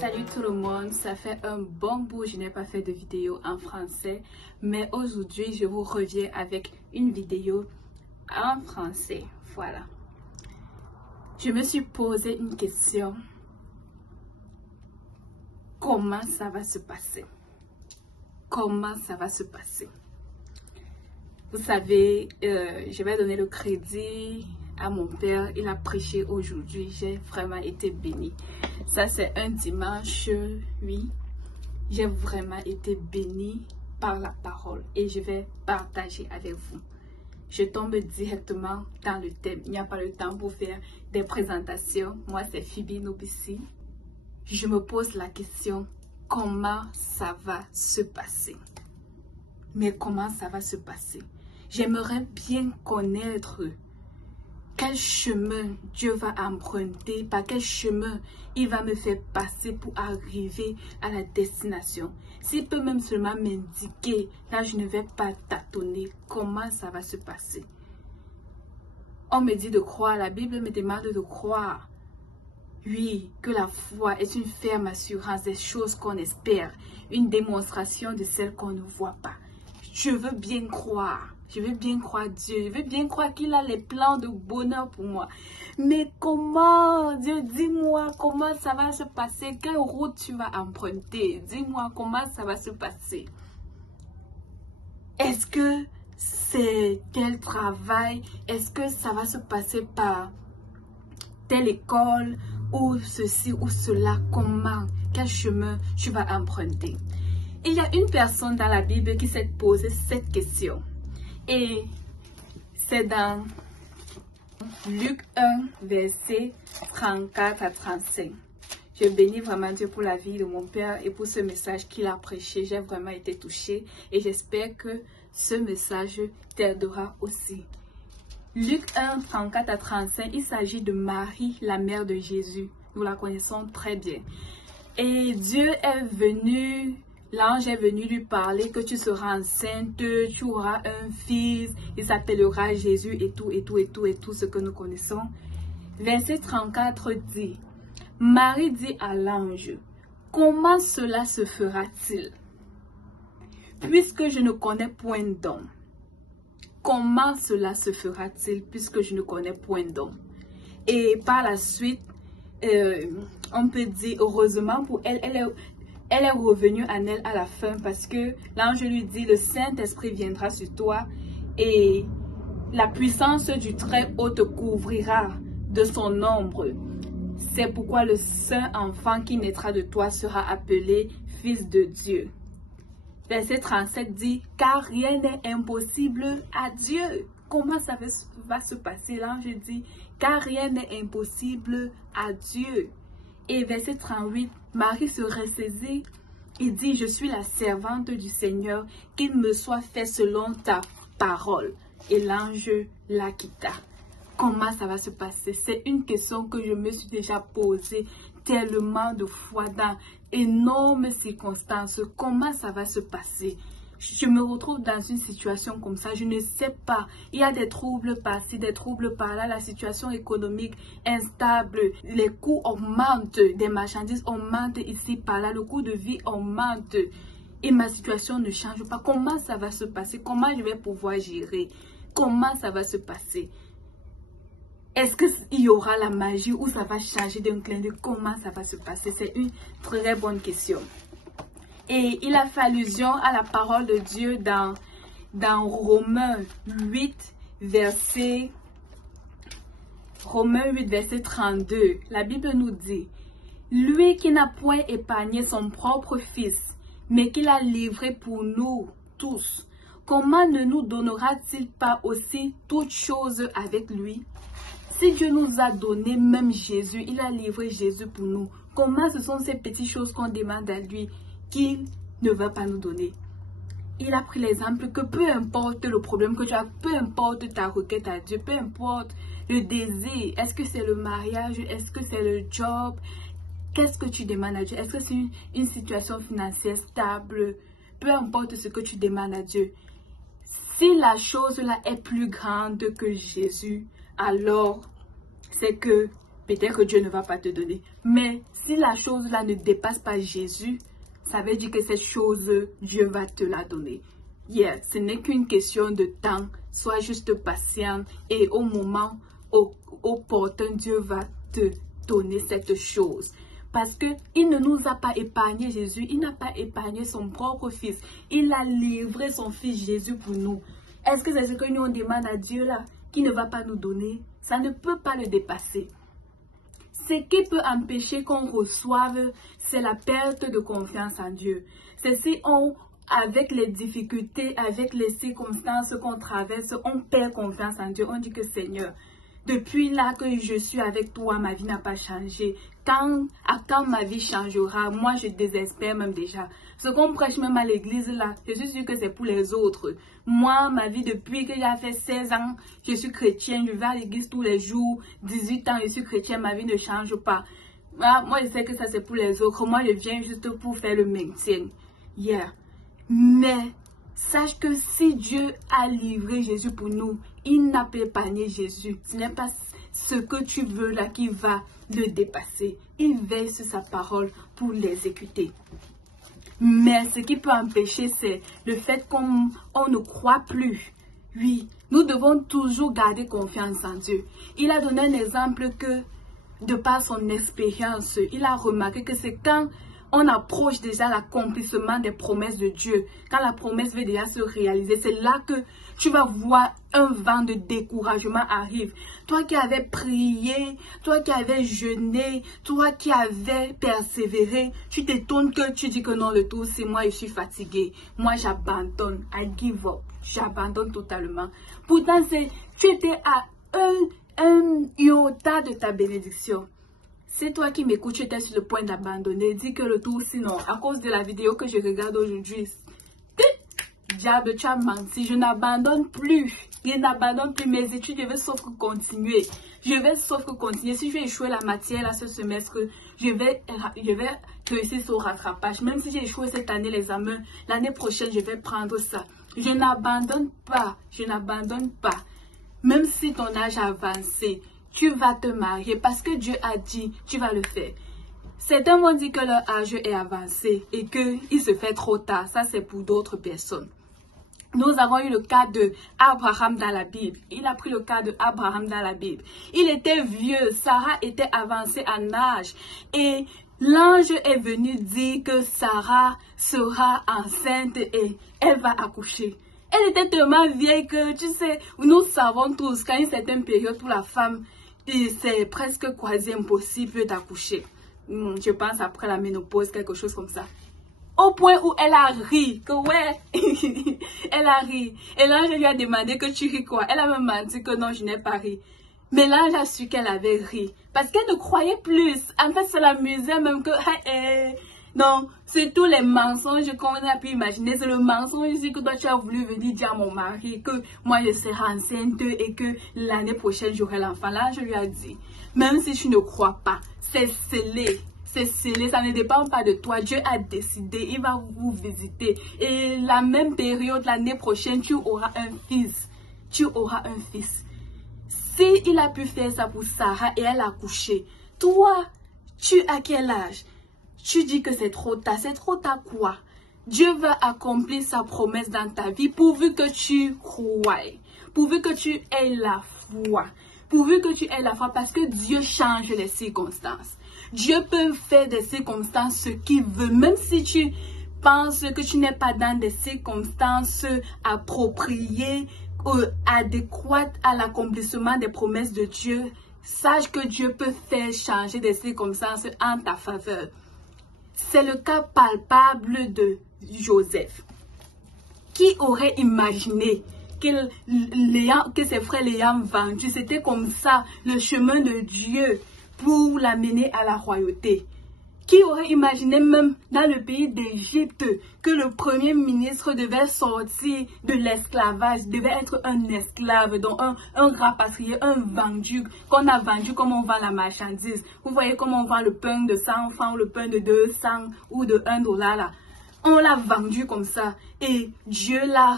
Salut tout le monde, ça fait un bon bout, je n'ai pas fait de vidéo en français, mais aujourd'hui je vous reviens avec une vidéo en français. Voilà. Je me suis posé une question. Comment ça va se passer? Comment ça va se passer? Vous savez, je vais donner le crédit à mon père. Il a prêché aujourd'hui. J'ai vraiment été bénie. Ça, c'est un dimanche, oui. J'ai vraiment été bénie par la parole et je vais partager avec vous. Je tombe directement dans le thème. Il n'y a pas le temps pour faire des présentations. Moi, c'est Phoebe Nobissi. Je me pose la question, comment ça va se passer? Mais comment ça va se passer? J'aimerais bien connaître quel chemin Dieu va emprunter, par quel chemin il va me faire passer pour arriver à la destination. S'il peut même seulement m'indiquer, là je ne vais pas tâtonner, comment ça va se passer. On me dit de croire, la Bible me demande de croire. Oui, que la foi est une ferme assurance des choses qu'on espère, une démonstration de celles qu'on ne voit pas. Je veux bien croire. Je veux bien croire Dieu. Je veux bien croire qu'il a les plans de bonheur pour moi. Mais comment, Dieu, dis-moi comment ça va se passer? Quelle route tu vas emprunter? Dis-moi comment ça va se passer. Est-ce que c'est tel travail? Est-ce que ça va se passer par telle école? Ou ceci ou cela? Comment? Quel chemin tu vas emprunter? Il y a une personne dans la Bible qui s'est posé cette question. Et c'est dans Luc 1, verset 34 à 35. Je bénis vraiment Dieu pour la vie de mon père et pour ce message qu'il a prêché. J'ai vraiment été touchée et j'espère que ce message t'aidera aussi. Luc 1, 34 à 35, il s'agit de Marie, la mère de Jésus. Nous la connaissons très bien. Et Dieu est venu... L'ange est venu lui parler que tu seras enceinte, tu auras un fils, il s'appellera Jésus et tout ce que nous connaissons. Verset 34 dit, Marie dit à l'ange, comment cela se fera-t-il? Puisque je ne connais point d'homme. Comment cela se fera-t-il puisque je ne connais point d'homme? Et par la suite, on peut dire, heureusement pour elle, elle est revenue en elle à la fin parce que l'ange lui dit, le Saint-Esprit viendra sur toi et la puissance du Très-Haut te couvrira de son ombre. C'est pourquoi le saint enfant qui naîtra de toi sera appelé Fils de Dieu. Verset 37 dit, car rien n'est impossible à Dieu. Comment ça va se passer? L'ange dit, car rien n'est impossible à Dieu. Et verset 38, Marie se ressaisit et dit, je suis la servante du Seigneur, qu'il me soit fait selon ta parole. Et l'ange la quitta. Comment ça va se passer? C'est une question que je me suis déjà posée tellement de fois dans énormes circonstances. Comment ça va se passer? Je me retrouve dans une situation comme ça, je ne sais pas. Il y a des troubles par-ci, des troubles par-là, la situation économique instable, les coûts augmentent, des marchandises augmentent ici, par-là, le coût de vie augmente et ma situation ne change pas. Comment ça va se passer? Comment je vais pouvoir gérer? Comment ça va se passer? Est-ce qu'il y aura la magie ou ça va changer d'un clin d'œil? Comment ça va se passer? C'est une très bonne question. Et il a fait allusion à la parole de Dieu dans Romains 8, verset 32. La Bible nous dit, lui qui n'a point épargné son propre fils, mais qui l'a livré pour nous tous, comment ne nous donnera-t-il pas aussi toutes choses avec lui? Si Dieu nous a donné même Jésus, il a livré Jésus pour nous. Comment ce sont ces petites choses qu'on demande à lui qu'il ne va pas nous donner? Il a pris l'exemple que peu importe le problème que tu as, peu importe ta requête à Dieu, peu importe le désir, est-ce que c'est le mariage, est-ce que c'est le job, qu'est-ce que tu demandes à Dieu? Est-ce que c'est une situation financière stable? Peu importe ce que tu demandes à Dieu. Si la chose là est plus grande que Jésus, alors c'est que peut-être que Dieu ne va pas te donner. Mais si la chose là ne dépasse pas Jésus, ça veut dire que cette chose, Dieu va te la donner. Ce n'est qu'une question de temps. Sois juste patient et au moment opportun, Dieu va te donner cette chose. Parce qu'il ne nous a pas épargné Jésus, il n'a pas épargné son propre fils. Il a livré son fils Jésus pour nous. Est-ce que c'est ce que nous on demande à Dieu là, qui ne va pas nous donner? Ça ne peut pas le dépasser. Ce qui peut empêcher qu'on reçoive, c'est la perte de confiance en Dieu. C'est si avec les difficultés, avec les circonstances qu'on traverse, on perd confiance en Dieu. On dit que Seigneur, depuis là que je suis avec toi, ma vie n'a pas changé. Quand ma vie changera, moi je désespère même déjà. Ce qu'on prêche même à l'église là, je suis sûre que c'est pour les autres. Moi, ma vie depuis que j'ai fait 16 ans, je suis chrétienne, je vais à l'église tous les jours. 18 ans, je suis chrétienne, ma vie ne change pas. Moi, je sais que ça c'est pour les autres. Moi, je viens juste pour faire le maintien. Mais sache que si Dieu a livré Jésus pour nous, il n'a pas épargné Jésus. Ce n'est pas ce que tu veux là qui va le dépasser. Il veille sur sa parole pour l'exécuter. Mais ce qui peut empêcher, c'est le fait qu'on ne croit plus. Oui, nous devons toujours garder confiance en Dieu. Il a donné un exemple que, de par son expérience, il a remarqué que c'est quand on approche déjà l'accomplissement des promesses de Dieu, quand la promesse va déjà se réaliser, c'est là que tu vas voir un vent de découragement arrive. Toi qui avais prié, toi qui avais jeûné, toi qui avais persévéré, tu t'étonnes que tu dis que non, le tout, c'est moi, je suis fatigué. Moi, j'abandonne. I give up. J'abandonne totalement. Pourtant, tu étais à un iota de ta bénédiction. C'est toi qui m'écoutes, tu étais sur le point d'abandonner. Dis que le tout, sinon, à cause de la vidéo que je regarde aujourd'hui, diable, tu as menti. Je n'abandonne plus. Je n'abandonne plus mes études. Je vais sauf que continuer. Je vais sauf que continuer. Si je vais échouer la matière là, ce semestre, je vais réussir au rattrapage. Même si j'ai échoué cette année l'examen, l'année prochaine, je vais prendre ça. Je n'abandonne pas. Je n'abandonne pas. Même si ton âge a avancé, tu vas te marier parce que Dieu a dit, tu vas le faire. Certains m'ont dit que leur âge est avancé et qu'il se fait trop tard. Ça, c'est pour d'autres personnes. Nous avons eu le cas d'Abraham dans la Bible. Il a pris le cas d'Abraham dans la Bible. Il était vieux, Sarah était avancée en âge. Et l'ange est venu dire que Sarah sera enceinte et elle va accoucher. Elle était tellement vieille que, tu sais, nous savons tous qu'à une certaine période pour la femme, c'est presque quasi impossible d'accoucher. Je pense après la ménopause, quelque chose comme ça. Au point où elle a ri, que ouais, elle a ri. Et l'ange lui a demandé que tu ris quoi. Elle a même menti que non, je n'ai pas ri. Mais l'ange a su qu'elle avait ri. Parce qu'elle ne croyait plus. En fait, ça l'amusait même que... Non, c'est tous les mensonges qu'on a pu imaginer. C'est le mensonge ici que toi tu as voulu venir dire à mon mari que moi je serai enceinte et que l'année prochaine j'aurai l'enfant. Là, je lui ai dit, même si tu ne crois pas, c'est scellé. C'est scellé, ça ne dépend pas de toi. Dieu a décidé, il va vous visiter. Et la même période, l'année prochaine, tu auras un fils. Tu auras un fils. Si il a pu faire ça pour Sarah et elle a accouché, toi, tu as quel âge? Tu dis que c'est trop tard. C'est trop tard quoi? Dieu va accomplir sa promesse dans ta vie pourvu que tu crois. Pourvu que tu aies la foi. Pourvu que tu aies la foi parce que Dieu change les circonstances. Dieu peut faire des circonstances ce qu'il veut. Même si tu penses que tu n'es pas dans des circonstances appropriées ou adéquates à l'accomplissement des promesses de Dieu, sache que Dieu peut faire changer des circonstances en ta faveur. C'est le cas palpable de Joseph. Qui aurait imaginé que ses frères l'ayant vendu? C'était comme ça le chemin de Dieu pour l'amener à la royauté. Qui aurait imaginé même dans le pays d'Égypte que le premier ministre devait sortir de l'esclavage, devait être un esclave, donc un rapatrié, un vendu, qu'on a vendu comme on vend la marchandise. Vous voyez comment on vend le pain de 100 francs ou le pain de 200 ou de 1 dollar là. On l'a vendu comme ça et Dieu l'a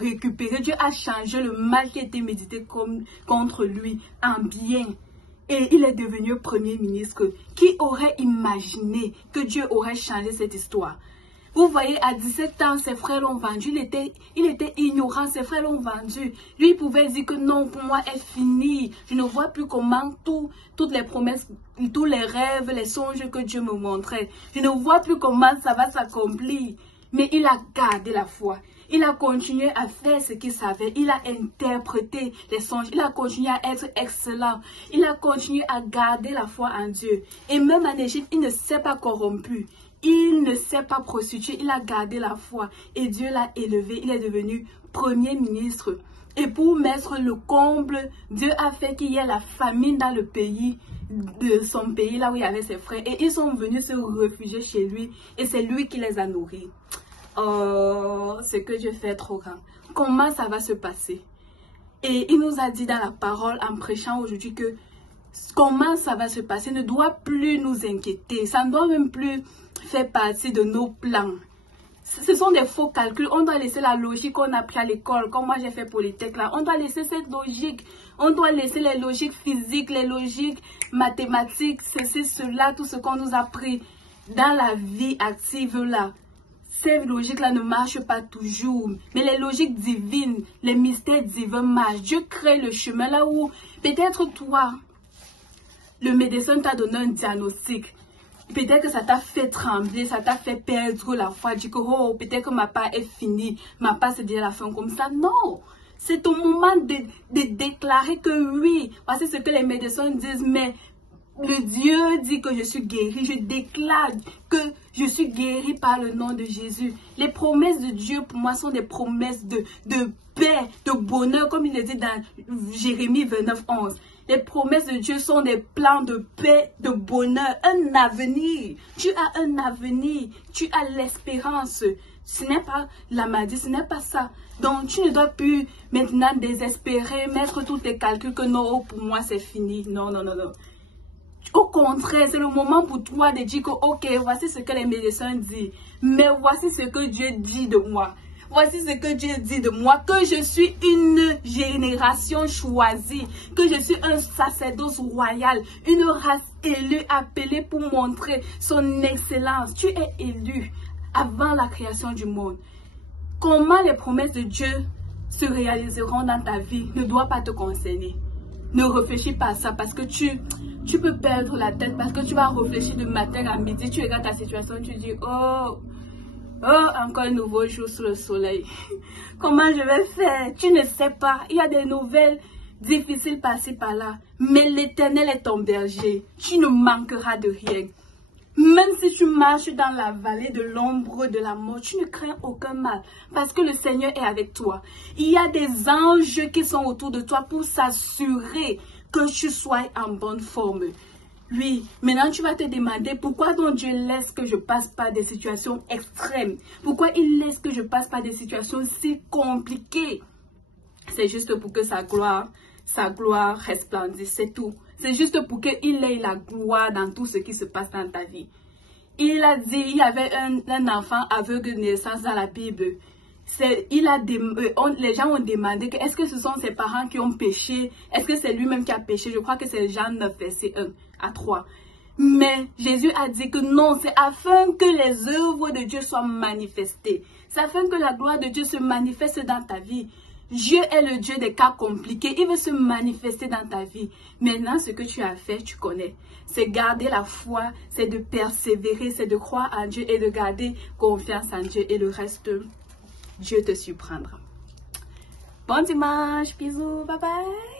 récupéré. Dieu a changé le mal qui était médité contre lui en bien. et il est devenu premier ministre. Qui aurait imaginé que Dieu aurait changé cette histoire? Vous voyez, à 17 ans, ses frères l'ont vendu. Il était ignorant, ses frères l'ont vendu. Lui, il pouvait dire que non, pour moi, est fini. Je ne vois plus comment toutes les promesses, tous les rêves, les songes que Dieu me montrait. Je ne vois plus comment ça va s'accomplir. Mais il a gardé la foi. Il a continué à faire ce qu'il savait. Il a interprété les songes. Il a continué à être excellent. Il a continué à garder la foi en Dieu. Et même en Égypte, il ne s'est pas corrompu. Il ne s'est pas prostitué. Il a gardé la foi. Et Dieu l'a élevé. Il est devenu premier ministre. Et pour mettre le comble, Dieu a fait qu'il y ait la famine dans le pays, de son pays, là où il y avait ses frères. Et ils sont venus se réfugier chez lui. Et c'est lui qui les a nourris. Oh, ce que Dieu fait trop grand. Comment ça va se passer? Et il nous a dit dans la parole, en prêchant aujourd'hui, que comment ça va se passer ne doit plus nous inquiéter. Ça ne doit même plus faire partie de nos plans. Ce sont des faux calculs. On doit laisser la logique qu'on a appris à l'école, comme moi j'ai fait Polytech là. On doit laisser cette logique. On doit laisser les logiques physiques, les logiques mathématiques, ceci, cela, tout ce qu'on nous a appris dans la vie active là. Ces logiques-là ne marchent pas toujours. Mais les logiques divines, les mystères divins marchent. Dieu crée le chemin là où peut-être toi, le médecin t'a donné un diagnostic. Peut-être que ça t'a fait trembler, ça t'a fait perdre la foi. Du coup, oh, peut-être que ma part est finie, ma part c'est déjà la fin comme ça. Non, c'est au moment de déclarer que oui, voici ce que les médecins disent, mais le Dieu dit que je suis guéri. Je déclare que je suis guéri par le nom de Jésus. Les promesses de Dieu pour moi sont des promesses de paix, de bonheur, comme il le dit dans Jérémie 29, 11. Les promesses de Dieu sont des plans de paix, de bonheur, un avenir. Tu as un avenir, tu as l'espérance. Ce n'est pas la maladie, ce n'est pas ça. Donc tu ne dois plus maintenant désespérer, mettre tous tes calculs que non, pour moi c'est fini. Non, non, non, non. Au contraire, c'est le moment pour toi de dire que ok, voici ce que les médecins disent. Mais voici ce que Dieu dit de moi. Voici ce que Dieu dit de moi, que je suis une génération choisie, que je suis un sacerdoce royal, une race élue, appelée pour montrer son excellence. Tu es élu avant la création du monde. Comment les promesses de Dieu se réaliseront dans ta vie ne doit pas te concerner. Ne réfléchis pas à ça parce que tu peux perdre la tête, parce que tu vas réfléchir de matin à midi, tu regardes ta situation, tu dis oh, encore un nouveau jour sous le soleil. Comment je vais faire? Tu ne sais pas. Il y a des nouvelles difficiles par-ci par-là. Mais l'Éternel est ton berger. Tu ne manqueras de rien. Même si tu marches dans la vallée de l'ombre de la mort, tu ne crains aucun mal. Parce que le Seigneur est avec toi. Il y a des anges qui sont autour de toi pour s'assurer que tu sois en bonne forme. Oui, maintenant tu vas te demander pourquoi donc Dieu laisse que je passe par des situations extrêmes. Pourquoi il laisse que je passe par des situations si compliquées. C'est juste pour que sa gloire resplendisse, c'est tout. C'est juste pour qu'il ait la gloire dans tout ce qui se passe dans ta vie. Il a dit, il y avait un enfant aveugle de naissance dans la Bible. Les gens ont demandé est-ce que ce sont ses parents qui ont péché? Est-ce que c'est lui-même qui a péché? Je crois que c'est Jean 9, verset 1 à 3. Mais Jésus a dit que non, c'est afin que les œuvres de Dieu soient manifestées. C'est afin que la gloire de Dieu se manifeste dans ta vie. Dieu est le Dieu des cas compliqués. Il veut se manifester dans ta vie. Maintenant, ce que tu as fait, tu connais. C'est garder la foi, c'est de persévérer, c'est de croire en Dieu et de garder confiance en Dieu. Et le reste, Dieu te surprendra. Bon dimanche, bisous, bye bye.